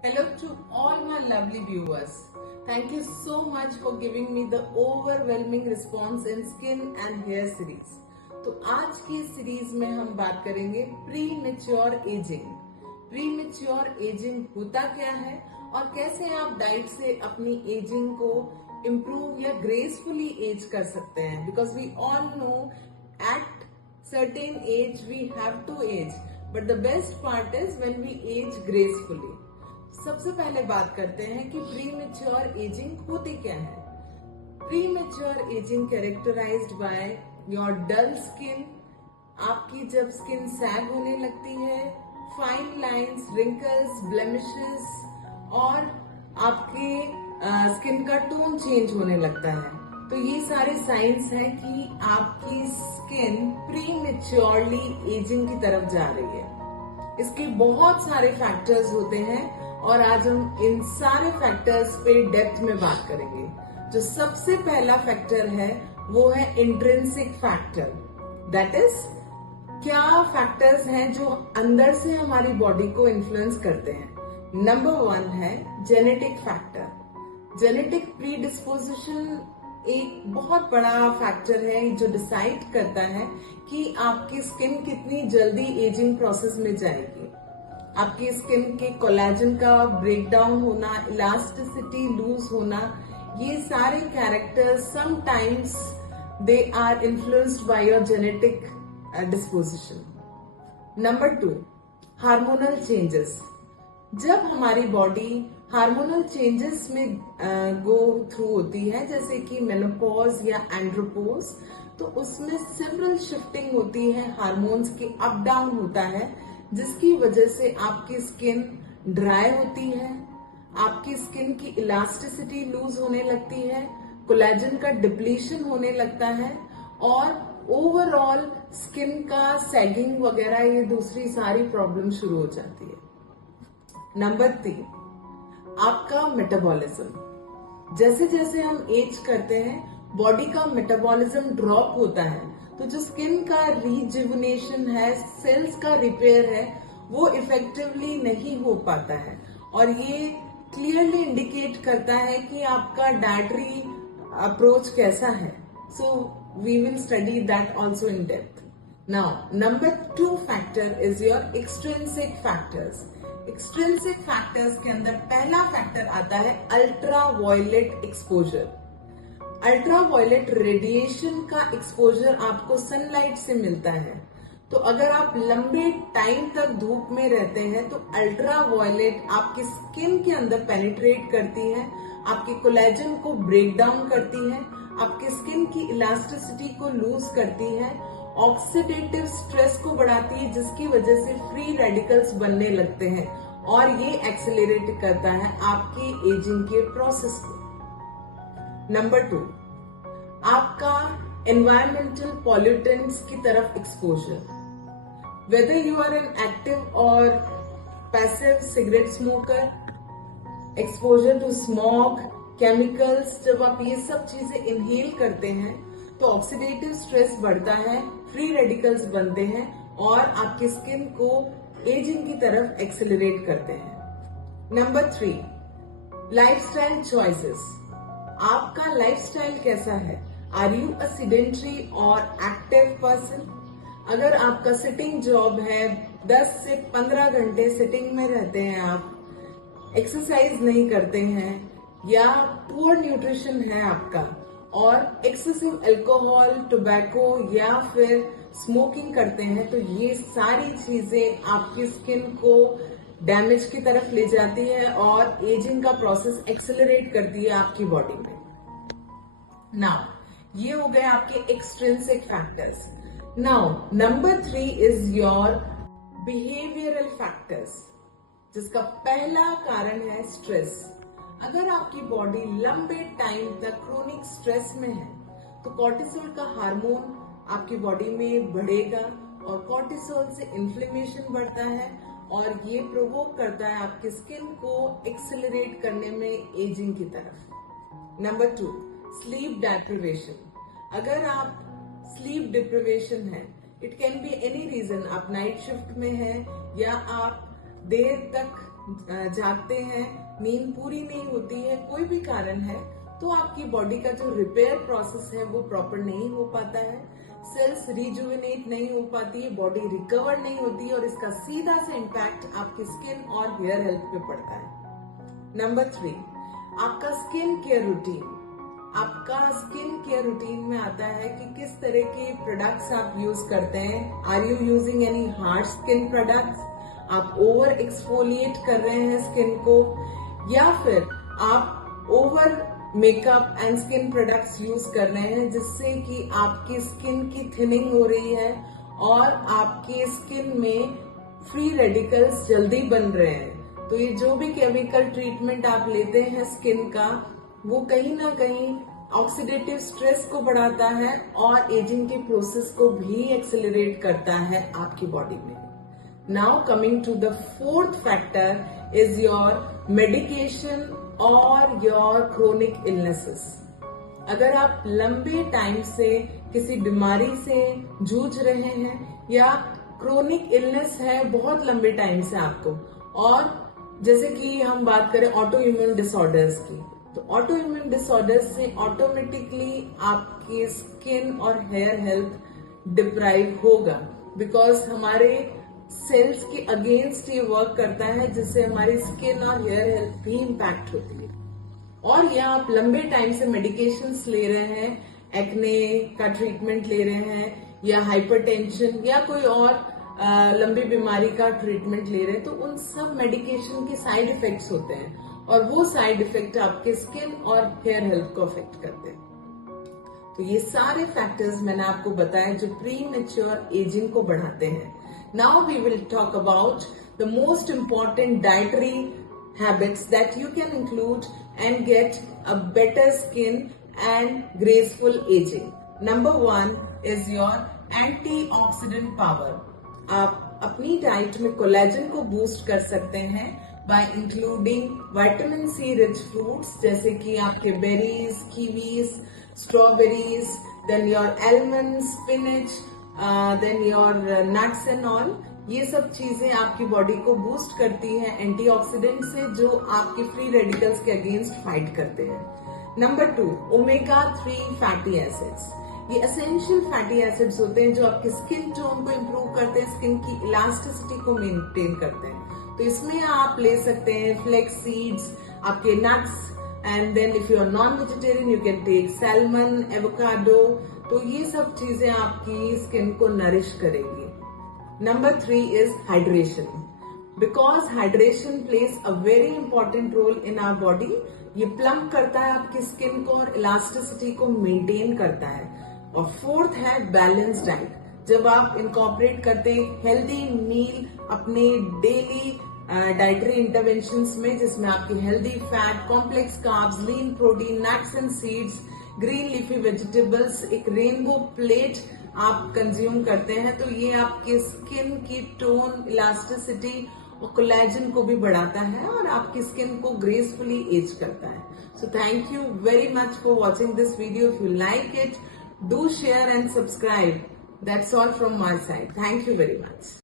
Hello to all my lovely viewers. Thank you so much for giving me the overwhelming response in skin and hair series. तो आज की series में हम बात करेंगे pre mature ageing. Pre mature ageing होता क्या है और कैसे आप डाइट से अपनी एजिंग को इम्प्रूव या ग्रेसफुली एज कर सकते हैं। Because we all know at certain age we have to age, but the best part is when we age gracefully. सबसे पहले बात करते हैं कि प्री मेच्योर एजिंग होती क्या है। Premature ageing characterised by your dull skin, आपकी जब स्किन सैग होने लगती है, फाइन लाइंस, रिंकल्स, ब्लेमिशेस और आपके स्किन का टोन चेंज होने लगता है। तो ये सारे साइंस हैं कि आपकी स्किन प्री मेच्योरली एजिंग की तरफ जा रही है। इसके बहुत सारे फैक्टर्स होते हैं और आज हम इन सारे फैक्टर्स पे डेप्थ में बात करेंगे। जो सबसे पहला फैक्टर है वो है इंट्रिंसिक फैक्टर। दैट इज क्या फैक्टर्स हैं जो अंदर से हमारी बॉडी को इन्फ्लुएंस करते हैं। नंबर 1 है genetic factor. Genetic pre disposition एक बहुत बड़ा फैक्टर है जो डिसाइड करता है कि आपकी स्किन कितनी जल्दी एजिंग प्रोसेस में जाएगी। आपकी स्किन के कोलेजन का ब्रेकडाउन होना, इलास्टिसिटी लूज होना, ये सारे characters sometimes they are influenced by your genetic disposition. Number 2, hormonal changes. जब हमारी बॉडी हार्मोनल चेंजेस में गो थ्रू होती है, जैसे कि मेनोपॉज या एंड्रोपोज, तो उसमें सेवरल शिफ्टिंग होती है, हार्मोन्स के अप डाउन होता है, जिसकी वजह से आपकी स्किन ड्राई होती है, आपकी स्किन की इलास्टिसिटी लूज होने लगती है, कोलेजन का डिप्लीशन होने लगता है और ओवरऑल स्किन का सैगिंग वगैरह ये दूसरी सारी प्रॉब्लम शुरू हो जाती है। नंबर 3, आपका मेटाबॉलिज्म। जैसे जैसे हम एज करते हैं बॉडी का मेटाबॉलिज्म ड्रॉप होता है, तो जो स्किन का रिजुविनेशन है, सेल्स का रिपेयर है, वो इफेक्टिवली नहीं हो पाता है और ये क्लियरली इंडिकेट करता है कि आपका डाइटरी अप्रोच कैसा है। So we will study that also in depth. Now number 2 factor is your extrinsic factors. Extrinsic factors के अंदर पहला फैक्टर आता है ultraviolet exposure. Ultraviolet radiation का एक्सपोजर आपको सनलाइट से मिलता है। तो अगर आप लंबे टाइम तक धूप में रहते हैं तो अल्ट्रा वायलेट आपकी स्किन के अंदर पेनिट्रेट करती है, आपके कोलेजन को ब्रेक डाउन करती है, आपके स्किन की इलास्टिसिटी को लूज करती है, ऑक्सीडेटिव स्ट्रेस को बढ़ाती है, जिसकी वजह से फ्री रेडिकल्स बनने लगते हैं और ये एक्सेलरेट करता है आपकी एजिंग के प्रोसेस को। नंबर 2, आपका एनवायरमेंटल पॉल्यूटेंट्स की तरफ exposure. Whether you are an active और passive cigarette smoker, exposure to smog, chemicals, जब आप ये सब चीजें इनहेल करते हैं तो ऑक्सीडेटिव स्ट्रेस बढ़ता है, फ्री रेडिकल्स बनते हैं और आपकी स्किन को एजिंग की तरफ एक्सेलरेट करते हैं। Number 3, lifestyle choices. आपका लाइफस्टाइल कैसा है? आर यू अ सेडेंटरी और एक्टिव पर्सन? अगर आपका सिटिंग जॉब है, 10 से 15 घंटे सिटिंग में रहते हैं, आप एक्सरसाइज नहीं करते हैं या पुअर न्यूट्रिशन है आपका और एक्सेसिव अल्कोहल, टोबैको या फिर स्मोकिंग करते हैं, तो ये सारी चीजें आपकी स्किन को डैमेज की तरफ ले जाती है और एजिंग का प्रोसेस एक्सेलरेट करती है आपकी बॉडी में। नाउ ये हो गए आपके extrinsic factors. Now number 3 is your behavioural factors, जिसका पहला कारण है स्ट्रेस। अगर आपकी बॉडी लंबे टाइम तक क्रोनिक स्ट्रेस में है तो कॉर्टिसोल का हार्मोन आपकी बॉडी में बढ़ेगा और कॉर्टिसोल से इन्फ्लेमेशन बढ़ता है और ये प्रोवोक करता है आपकी स्किन को एक्सेलरेट करने में एजिंग की तरफ। Number 2, sleep deprivation. अगर आप स्लीप डिप्रिवेशन है, it can be any reason, आप नाइट शिफ्ट में हैं या आप देर तक जागते हैं, नींद पूरी नहीं होती है, कोई भी कारण है, तो आपकी बॉडी का जो रिपेयर प्रोसेस है वो प्रॉपर नहीं हो पाता है, सेल्स रिजुविनेट नहीं हो पाती है, बॉडी रिकवर नहीं होती है और इसका सीधा सा इम्पैक्ट आपकी स्किन और हेयर हेल्थ पे पड़ता है। नंबर 3, आपका स्किन केयर रूटीन। आपका स्किन केयर रूटीन में आता है कि किस तरह के प्रोडक्ट्स आप यूज करते हैं। Are you using any hard skin products? आप ओवर एक्सफोलिएट कर रहे हैं स्किन को, या फिर आप over makeup and skin products use कर रहे हैं जिससे कि आपकी स्किन की थिनिंग हो रही है और आपके स्किन में फ्री रेडिकल्स जल्दी बन रहे हैं। तो ये जो भी केमिकल ट्रीटमेंट आप लेते हैं स्किन का, वो कहीं ना कहीं ऑक्सीडेटिव स्ट्रेस को बढ़ाता है और एजिंग के प्रोसेस को भी एक्सेलरेट करता है आपकी बॉडी में। Now coming to the 4th factor is your medication और योर क्रोनिक इलनेसेस। अगर आप लंबे टाइम से किसी बीमारी से जूझ रहे हैं या क्रोनिक इलनेस है बहुत लंबे टाइम से आपको, और जैसे कि हम बात करें ऑटो इम्यून डिसऑर्डर्स की, तो ऑटो इम्यून डिसऑर्डर्स से ऑटोमेटिकली आपकी स्किन और हेयर हेल्थ डिप्राइव होगा, बिकॉज हमारे सेल्स के अगेंस्ट ये वर्क करता है जिससे हमारी स्किन और हेयर हेल्थ भी इम्पैक्ट होती है। और या आप लंबे टाइम से मेडिकेशंस ले रहे हैं, एक्ने का ट्रीटमेंट ले रहे हैं या हाइपरटेंशन या कोई और लंबी बीमारी का ट्रीटमेंट ले रहे हैं, तो उन सब मेडिकेशन के साइड इफेक्ट्स होते हैं और वो साइड इफेक्ट आपके स्किन और हेयर हेल्थ को अफेक्ट करते हैं। तो ये सारे फैक्टर्स मैंने आपको बताया जो प्री मैच्योर एजिंग को बढ़ाते हैं। Now we will talk about the most important dietary habits that you can include and get a better skin and graceful ageing. Number 1 is your antioxidant power. आप अपनी diet में collagen को boost कर सकते हैं by including vitamin C rich fruits जैसे कि आपके berries, kiwis, strawberries, then your almonds, spinach, then your nuts and all। ये सब चीजें आपकी बॉडी को बूस्ट करती हैं एंटीऑक्सीडेंट से, जो आपके फ्री रेडिकल्स के अगेंस्ट फाइट करते हैं। Number 2, omega 3 fatty acids. ये एसेंशियल फैटी एसिड्स होते हैं जो आपके स्किन टोन को इम्प्रूव करते हैं, स्किन की इलास्टिसिटी को मेंटेन करते हैं। तो इसमें आप ले सकते हैं फ्लेक्स सीड्स, आपके nuts, and then if you are non vegetarian you can take salmon, avocado. तो ये सब चीजें आपकी स्किन को नरिश करेंगी। Number 3 is hydration, because hydration plays a very important role in our body. ये प्लम्प करता है आपकी स्किन को और इलास्टिसिटी को मेंटेन करता है। और 4th है बैलेंस डाइट। जब आप इनकॉर्पोरेट करते हैं हेल्दी मील अपने डेली डाइटरी इंटरवेंशंस में, जिसमें आपकी healthy fat, complex carbs, lean protein, nuts and seeds, green leafy vegetables, एक रेनबो प्लेट आप कंज्यूम करते हैं, तो ये आपके स्किन की टोन, इलास्टिसिटी और कोलेजन को भी बढ़ाता है और आपकी स्किन को ग्रेसफुली एज करता है। So thank you very much for watching this video. If you like it, do share and subscribe. That's all from my side. Thank you very much.